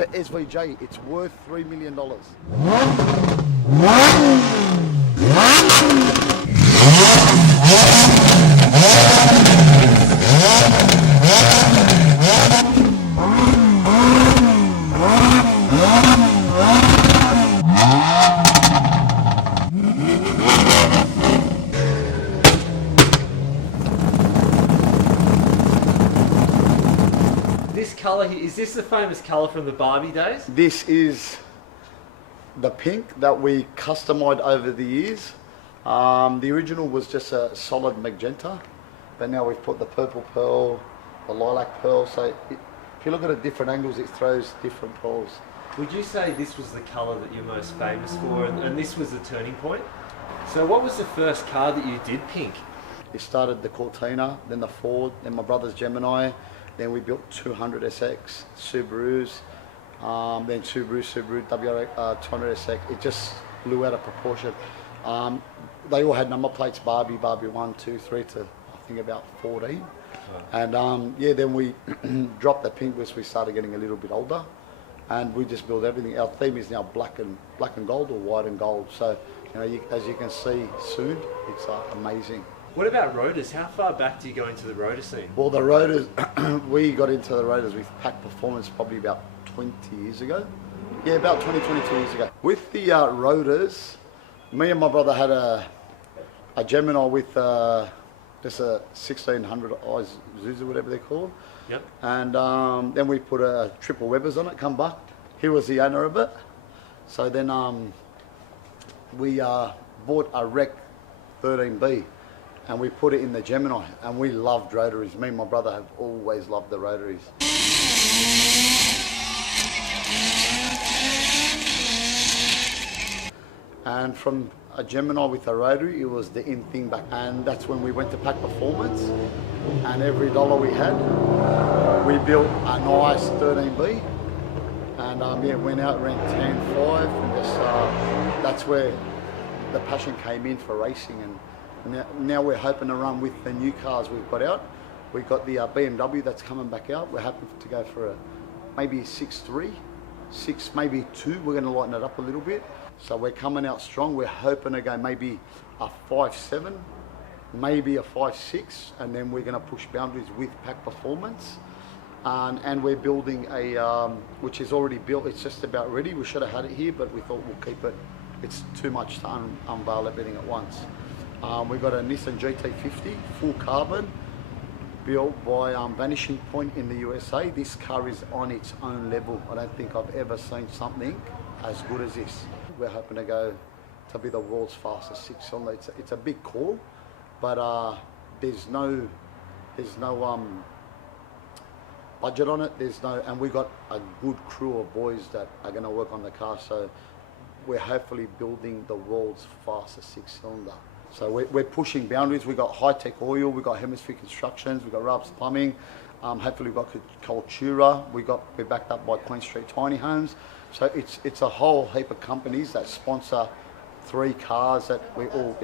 to SVJ. It's worth $3 million. This colour here, is this the famous colour from the Barbie days? This is the pink that we customized over the years. The original was just a solid magenta, but now we've put the purple pearl, the lilac pearl, so if you look at it at different angles, it throws different pearls. Would you say this was the colour that you're most famous for, and this was the turning point? So what was the first car that you did pink? It started the Cortina, then the Ford, then my brother's Gemini, then we built 200 SX, Subarus, then Subaru WR 200 SX. It just blew out of proportion. They all had number plates, Barbie 1, 2, 3 to I think about 14. And yeah, then we dropped the pink as we started getting a little bit older, and we just built everything. Our theme is now black and gold or white and gold. So you know, as you can see soon, it's amazing. What about rotors? How far back do you go into the rotor scene? Well, the rotors, we got into the rotors with Pack Performance probably about 20 years ago. Yeah, about 22 years ago. With the rotors, me and my brother had a Gemini with just a 1600 Isuzu, whatever they call them. Yep. And then we put a triple Webbers on it, come back. He was the owner of it. So then we bought a Rec 13B. And we put it in the Gemini, and we loved rotaries. Me and my brother have always loved the rotaries. And from a Gemini with a rotary, it was the in thing back. And that's when we went to Pack Performance, and every dollar we had, we built a nice 13B. And yeah, went out, ran 10.5, and just that's where the passion came in for racing. And now we're hoping to run with the new cars we've got out. We've got the BMW that's coming back out. We're hoping to go for maybe 6.3, 6, maybe 2. We're going to lighten it up a little bit. So we're coming out strong. We're hoping to go maybe a 5.7, maybe a 5.6, and then we're going to push boundaries with Pack Performance. And we're building a, which is already built. It's just about ready. We should have had it here, but we thought we'll keep it. It's too much to unveil everything at once. We've got a Nissan GT50, full carbon, built by Vanishing Point in the USA. This car is on its own level. I don't think I've ever seen something as good as this. We're hoping to go to be the world's fastest 6-cylinder. It's a big call, but there's no budget on it. And we've got a good crew of boys that are going to work on the car. So we're hopefully building the world's fastest 6-cylinder. So we're pushing boundaries. We've got high-tech oil, we've got misfiRE Constructions, we've got Rubs Plumbing, hopefully we've got Cultura, we're backed up by Queen Street Tiny Homes. So it's a whole heap of companies that sponsor 3 cars that we all,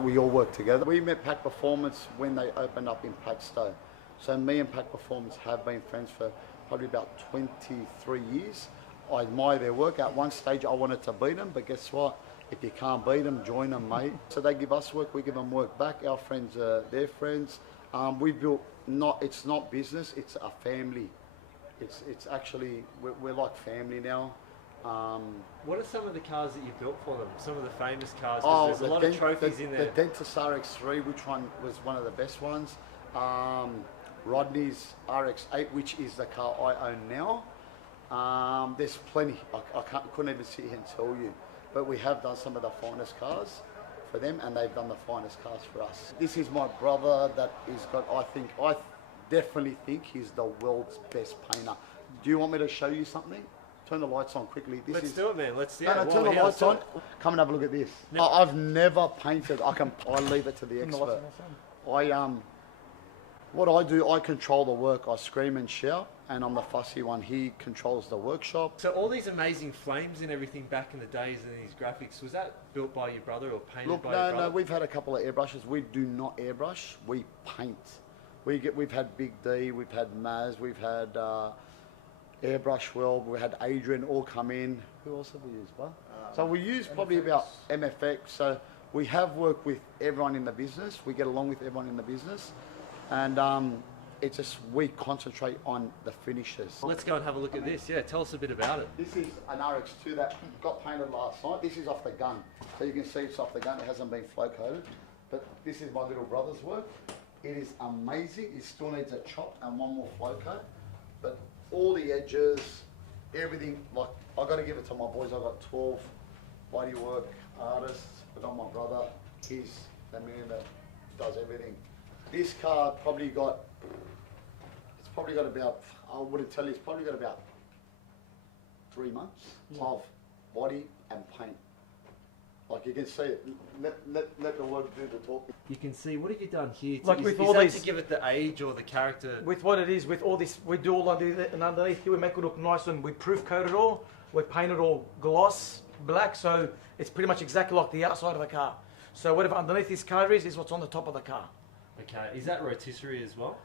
we all work together. We met Pack Performance when they opened up in Padstow. So me and Pack Performance have been friends for probably about 23 years. I admire their work. At one stage I wanted to beat them, but guess what? If you can't beat them, join them, mate. So they give us work, we give them work back. Our friends are their friends. We built, it's not business, it's a family. It's actually, we're like family now. What are some of the cars that you built for them? Some of the famous cars, because there's a lot of trophies in there. The Dentus RX3, which one was one of the best ones. Rodney's RX8, which is the car I own now. There's plenty, I couldn't even sit here and tell you. But we have done some of the finest cars for them, and they've done the finest cars for us. This is my brother that is got, I definitely think he's the world's best painter. Do you want me to show you something? Turn the lights on quickly. Let's do it, man. Let's do it. No, turn the lights on. Come and have a look at this. No. I've never painted. I leave it to the expert. What I do, I control the work. I scream and shout, and I'm the fussy one. He controls the workshop. So all these amazing flames and everything back in the days and these graphics, was that built by your brother or painted by your brother? No, we've had a couple of airbrushes. We do not airbrush, we paint. We've had Big D, we've had Maz, we've had Airbrush World. We had Adrian all come in. Who else have we used, bro? So we use probably about MFX. So we have worked with everyone in the business. We get along with everyone in the business. And it's just we concentrate on the finishes. Let's go and have a look at this. Yeah, tell us a bit about it. This is an RX2 that got painted last night. This is off the gun. So you can see it's off the gun. It hasn't been flow coated. But this is my little brother's work. It is amazing. It still needs a chop and one more flow coat. But all the edges, everything, like I got to give it to my boys. I've got 12 bodywork artists. I got my brother. He's the man that does everything. This car probably got, it's probably got about, I wouldn't tell you, it's probably got about 3 months of body and paint. Like you can see it, let the work do the talking. You can see, what have you done here? Like with all that these, to give it the age or the character? with what it is, with all this, we do all underneath, and underneath here we make it look nice, and we proof coat it all. We paint it all gloss black, so it's pretty much exactly like the outside of the car. So whatever underneath this car is what's on the top of the car. Okay, is that rotisserie as well?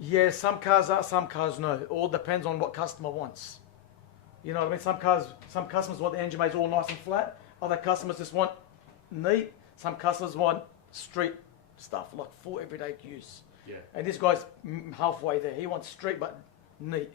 Yeah, some cars are, some cars no. It all depends on what customer wants. You know what I mean? Some customers want the engine made all nice and flat. Other customers just want neat. Some customers want street stuff, like for everyday use. Yeah. And this guy's halfway there. He wants street but neat.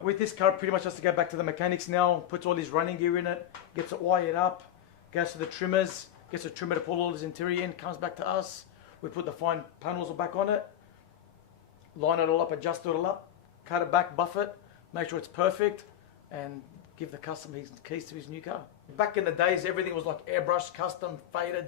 With this car, pretty much has to go back to the mechanics now, puts all his running gear in it, gets it wired up, goes to the trimmers, gets a trimmer to pull all his interior in, comes back to us. We put the fine panels back on it, line it all up, adjust it all up, cut it back, buff it, make sure it's perfect, and give the customer his keys to his new car. Back in the days, everything was like airbrushed, custom, faded,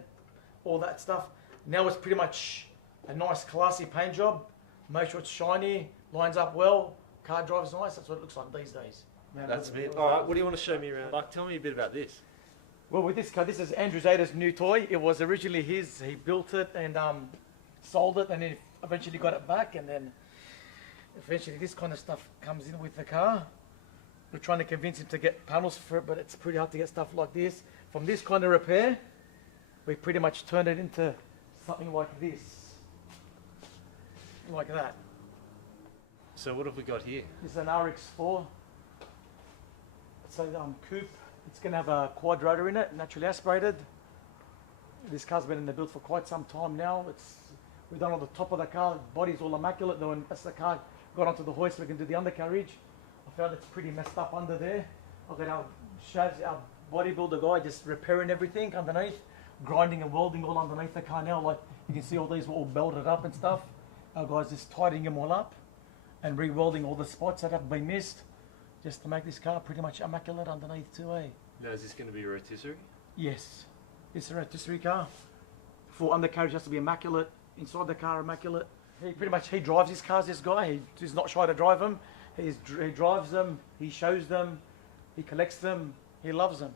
all that stuff. Now it's pretty much a nice, classy paint job. Make sure it's shiny, lines up well, car drives nice. That's what it looks like these days. That's it. All right, what do you want to show me around? Buck, tell me a bit about this. Well, with this car, this is Andrew Zada's new toy. It was originally his. He built it and sold it, and then eventually got it back. And then eventually this kind of stuff comes in with the car. We're trying to convince him to get panels for it, but it's pretty hard to get stuff like this. From this kind of repair, we pretty much turned it into something like this. Like that. So what have we got here? This is an RX4. It's a coupe. It's going to have a quad rotor in it, naturally aspirated. This car's been in the build for quite some time now. We've done on the top of the car, the body's all immaculate. Then as the car got onto the hoist, we can do the undercarriage. I found it's pretty messed up under there. I've got our bodybuilder guy just repairing everything underneath, grinding and welding all underneath the car now. Like you can see all these were all belted up and stuff. Our guys just tidying them all up and re-welding all the spots that have been missed, just to make this car pretty much immaculate underneath too, eh? Now is this going to be rotisserie? Yes, it's a rotisserie car. Full undercarriage has to be immaculate, inside the car immaculate. He drives his cars, this guy. He's not shy to drive them. He drives them, he shows them, he collects them, he loves them.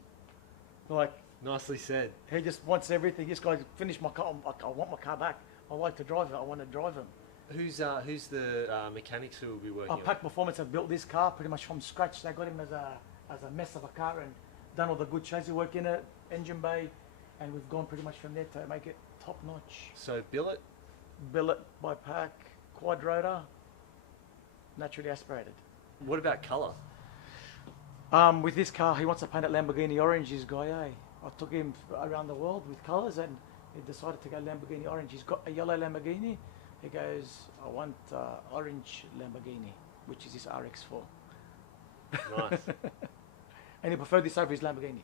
Like, nicely said. He just wants everything. This guy finished my car, I want my car back. I like to drive it, I want to drive him. Who's the mechanics who will be working on? Pack Performance have built this car pretty much from scratch. They got him as a mess of a car and done all the good chassis work in it, engine bay, and we've gone pretty much from there to make it top notch. So billet? Billet by Pack, quad rotor, naturally aspirated. What about colour? With this car, he wants to paint it Lamborghini orange, this guy, eh? I took him around the world with colours and he decided to go Lamborghini orange. He's got a yellow Lamborghini. He goes, I want orange Lamborghini, which is his RX4. Nice. And he preferred this over his Lamborghini.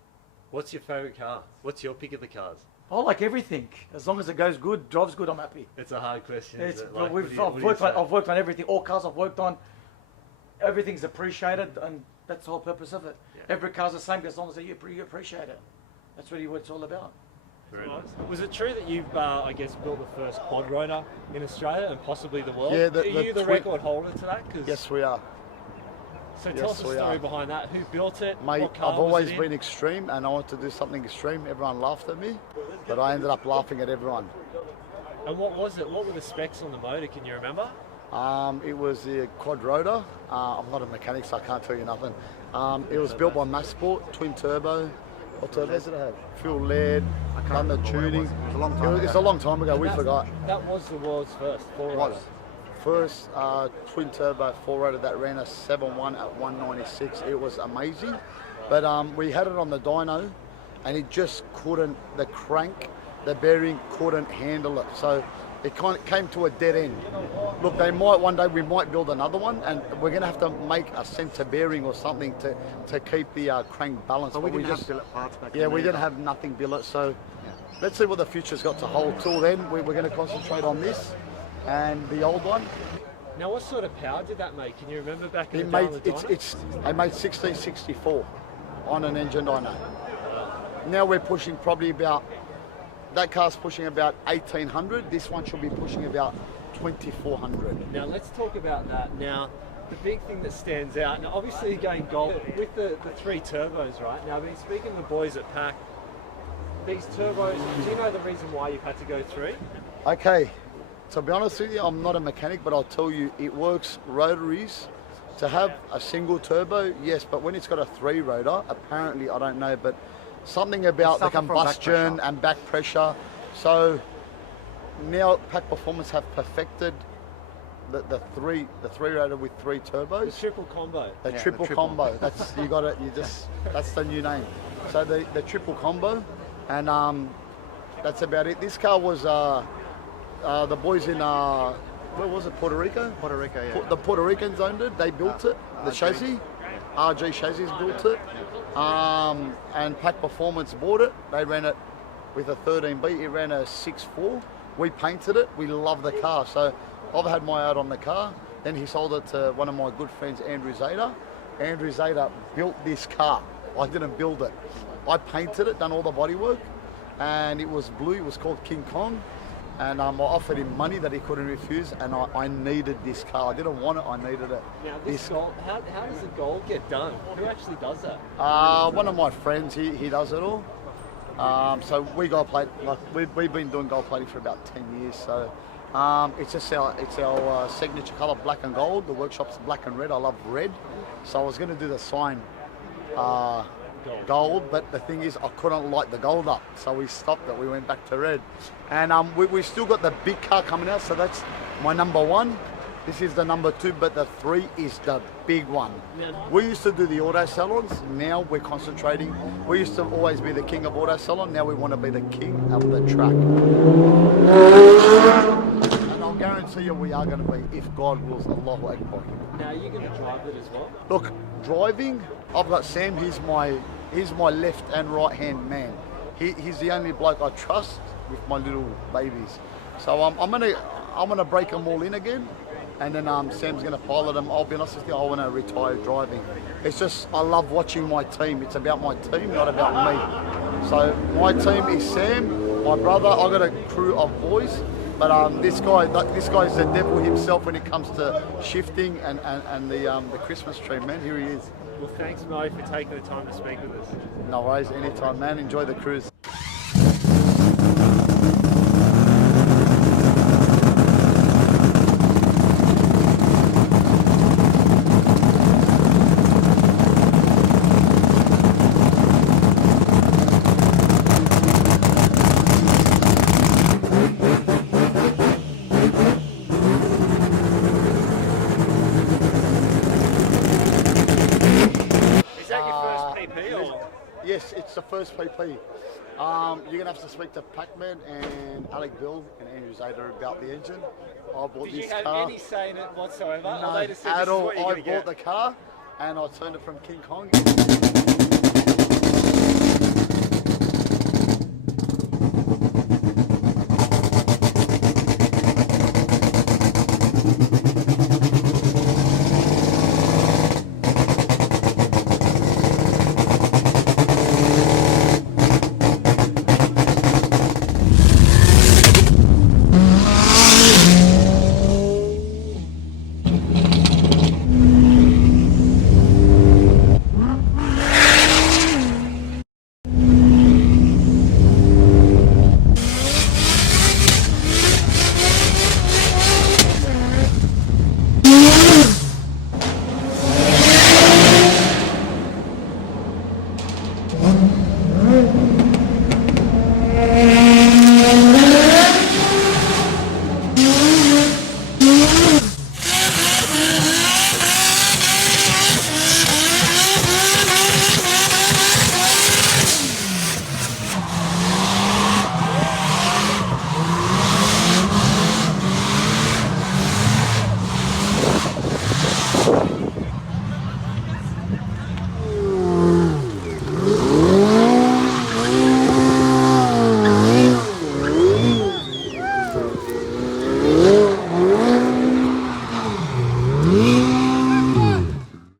What's your favourite car? What's your pick of the cars? I like everything. As long as it goes good, drives good, I'm happy. It's a hard question, It's, isn't it? Like, I've worked on everything. All cars I've worked on, everything's appreciated, and that's the whole purpose of it. Yeah. Every car's the same as long as you appreciate it. That's really what it's all about. Very nice. Was it true that you've, I guess, built the first quad rotor in Australia and possibly the world? Yeah, Are you the record holder to that? Yes, we are. So tell us the story behind that. Who built it? Mate, what car I've always was it in? been extreme and I wanted to do something extreme. Everyone laughed at me, but I ended up laughing at everyone. And what was it? What were the specs on the motor? Can you remember? It was the quad rotor. I'm not a mechanic, so I can't tell you nothing. It was built by Massport, twin turbo. What turbos did it have? Fuel lead, done the tuning. It was a long time ago. We forgot. That was the world's first four-rotor. first twin turbo 4-rotor that ran a 7.1 at 196. It was amazing, but we had it on the dyno, and it just couldn't. The crank, the bearing couldn't handle it. So it kind of came to a dead end. Look, one day we might build another one, and we're going to have to make a center bearing or something to keep the crank balanced. But we didn't just have billet parts back yeah, then we either. didn't have nothing billet. So let's see what the future's got to hold. Till then, we're going to concentrate on this and the old one. Now, what sort of power did that make? Can you remember back in It the made day on the dyno? I made 1664 on an engine dyno. Now we're pushing probably about. That car's pushing about 1800. This one should be pushing about 2400. Now let's talk about that. Now, the big thing that stands out, now obviously you're going gold with the 3 turbos, right? Now I've been speaking to the boys at PAC. These turbos, do you know the reason why you've had to go 3? Okay, to be honest with you, I'm not a mechanic, but I'll tell you, it works rotaries. To have a single turbo, yes, but when it's got a 3 rotor, apparently, I don't know, but something about the suffer from back combustion pressure. and back pressure. So now PAC Performance have perfected the three rotor with 3 turbos. The triple combo. The Yeah, triple the triple. combo. That's you got it. That's the new name. So the triple combo, and that's about it. This car was the boys in where was it? Puerto Rico. Puerto Rico, yeah. The Puerto Ricans owned it. They built it. The RG. chassis. RG chassis built it. And PAC Performance bought it. They ran it with a 13B. It ran a 6.4. We painted it. We love the car. So I've had my eye on the car. Then he sold it to one of my good friends, Andrew Zeta. Andrew Zeta built this car. I didn't build it. I painted it, done all the body work, and it was blue. It was called King Kong. And I offered him money that he couldn't refuse, and I needed this car. I didn't want it, I needed it. Now this gold, how does the gold get done? Who actually does that? One of my friends, he does it all. So we gold plate, like we've been doing gold plating for about 10 years. So it's just our signature color, black and gold. The workshop's black and red. I love red. So I was going to do the sign gold, but the thing is I couldn't light the gold up, so we stopped it. We went back to red, and we've still got the big car coming out. So that's my number 1. This is the number 2, but the 3 is the big one. We used to do the auto salons. Now we're concentrating. We used to always be the king of auto salon. Now we want to be the king of the track. And I'll guarantee you we are going to be, if God wills. Allahu Akbar. Now you're going to drive it as well? Look, driving, I've got Sam. He's my left and right hand man. He's the only bloke I trust with my little babies. So I'm gonna break them all in again, and then Sam's gonna pilot them. I'll be honest with you, I want to retire driving. It's just I love watching my team. It's about my team, not about me. So my team is Sam, my brother. I got a crew of boys, but this guy's the devil himself when it comes to shifting and the Christmas tree, man. Here he is. Well, thanks, Mo, for taking the time to speak with us. No worries, anytime, man. Enjoy the cruise. Is that your first PP or? Yes, it's the first PP. You're going to have to speak to Pac-Man and Alec Bill and Andrew Zeta about the engine. I bought Did you this have car. any say in it whatsoever? No, Or they just said, at "This is all. what you're I gonna bought get"? the car and I turned it from King Kong.